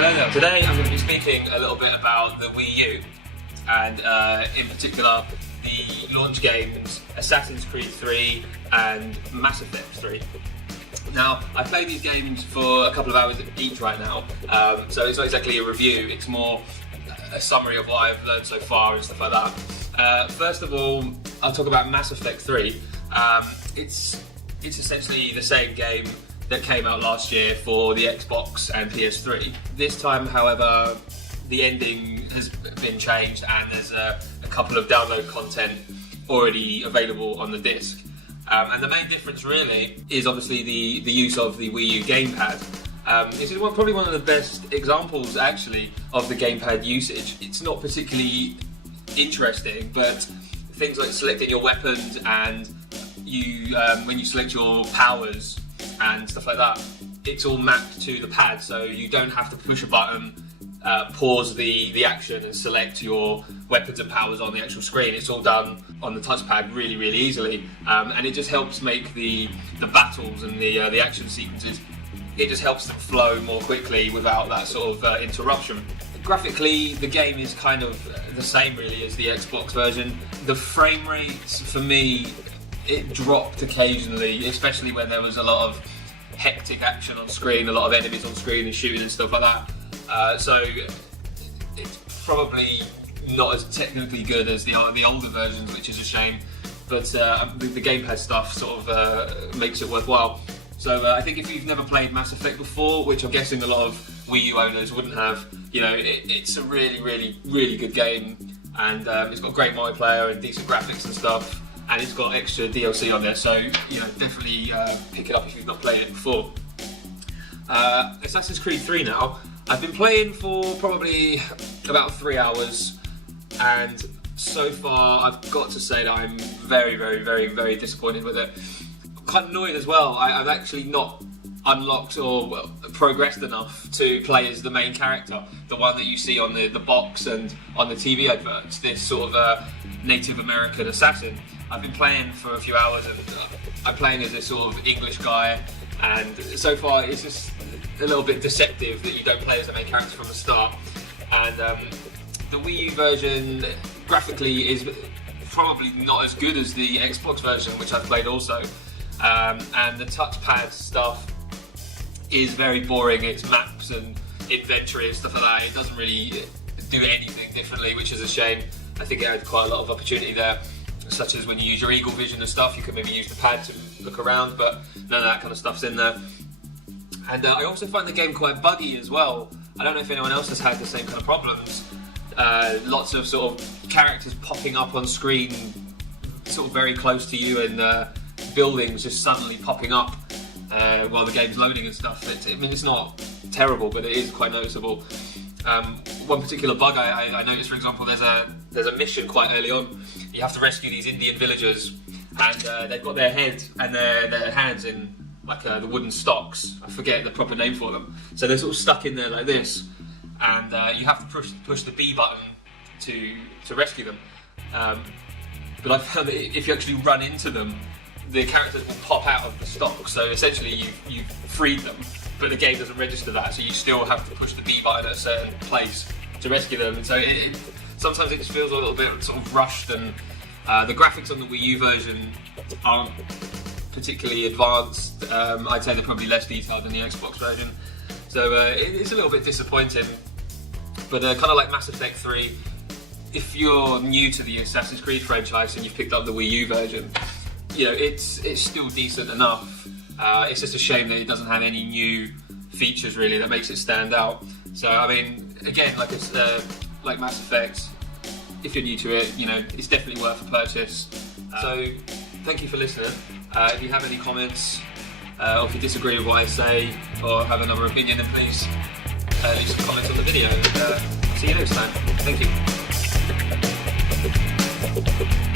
Hello there. Today I'm going to be speaking a little bit about the Wii U and in particular the launch games Assassin's Creed 3 and Mass Effect 3. Now, I've played these games for a couple of hours each right now, so it's not exactly a review, it's more a summary of what I've learned so far and stuff like that. First of all, I'll talk about Mass Effect 3. It's essentially the same game that came out last year for the Xbox and PS3. This time, however, the ending has been changed and there's a couple of download content already available on the disc. And the main difference really is obviously the use of the Wii U gamepad. This is probably one of the best examples actually of the gamepad usage. It's not particularly interesting, but things like selecting your weapons and when you select your powers and stuff like that, it's all mapped to the pad, so you don't have to push a button, pause the action and select your weapons and powers on the actual screen. It's all done on the touchpad really easily, and it just helps make the battles and the action sequences, it just helps them flow more quickly without that sort of interruption. Graphically, the game is kind of the same really as the Xbox version. The frame rates, for me, it dropped occasionally, especially when there was a lot of hectic action on screen, a lot of enemies on screen and shooting and stuff like that. So it's probably not as technically good as the older versions, which is a shame. But the gamepad stuff sort of makes it worthwhile. So I think if you've never played Mass Effect before, which I'm guessing a lot of Wii U owners wouldn't have, you know, it's a really good game, and it's got great multiplayer and decent graphics and stuff. And it's got extra DLC on there, so you know, definitely pick it up if you've not played it before. Assassin's Creed 3 now. I've been playing for probably about 3 hours, and so far I've got to say that I'm very disappointed with it. I'm kind of annoyed as well. I've actually not unlocked or progressed enough to play as the main character, the one that you see on the box and on the TV adverts, this sort of Native American assassin. I've been playing for a few hours and I'm playing as this sort of English guy, and so far it's just a little bit deceptive that you don't play as the main character from the start. And the Wii U version graphically is probably not as good as the Xbox version, which I've played also, and the touchpad stuff is very boring. It's maps and inventory and stuff like that. It doesn't really do anything differently, which is a shame. I think it had quite a lot of opportunity there, such as when you use your eagle vision and stuff, you can maybe use the pad to look around, but none of that kind of stuff's in there. And I also find the game quite buggy as well. I don't know if anyone else has had the same kind of problems. Lots of sort of characters popping up on screen sort of very close to you, and buildings just suddenly popping up while the game's loading and stuff. I mean, it's not terrible, but it is quite noticeable. One particular bug I noticed, for example, there's a mission quite early on. You have to rescue these Indian villagers, and they've got their head and their hands in like the wooden stocks. I forget the proper name for them. So they're sort of stuck in there like this, and you have to push the B button to rescue them. But I found that if you actually run into them, the characters will pop out of the stock. So essentially you've freed them, but the game doesn't register that, so you still have to push the B button at a certain place to rescue them. And so sometimes it just feels a little bit sort of rushed, and the graphics on the Wii U version aren't particularly advanced. I'd say they're probably less detailed than the Xbox version, so it's a little bit disappointing. But kind of like Mass Effect 3, if you're new to the Assassin's Creed franchise and you've picked up the Wii U version, you know, it's still decent enough. It's just a shame that it doesn't have any new features really that makes it stand out. So I mean, again, like Mass Effect, if you're new to it, you know, it's definitely worth a purchase. So thank you for listening. If you have any comments, or if you disagree with what I say, or have another opinion, then please leave some comments on the video. And see you next time. Thank you.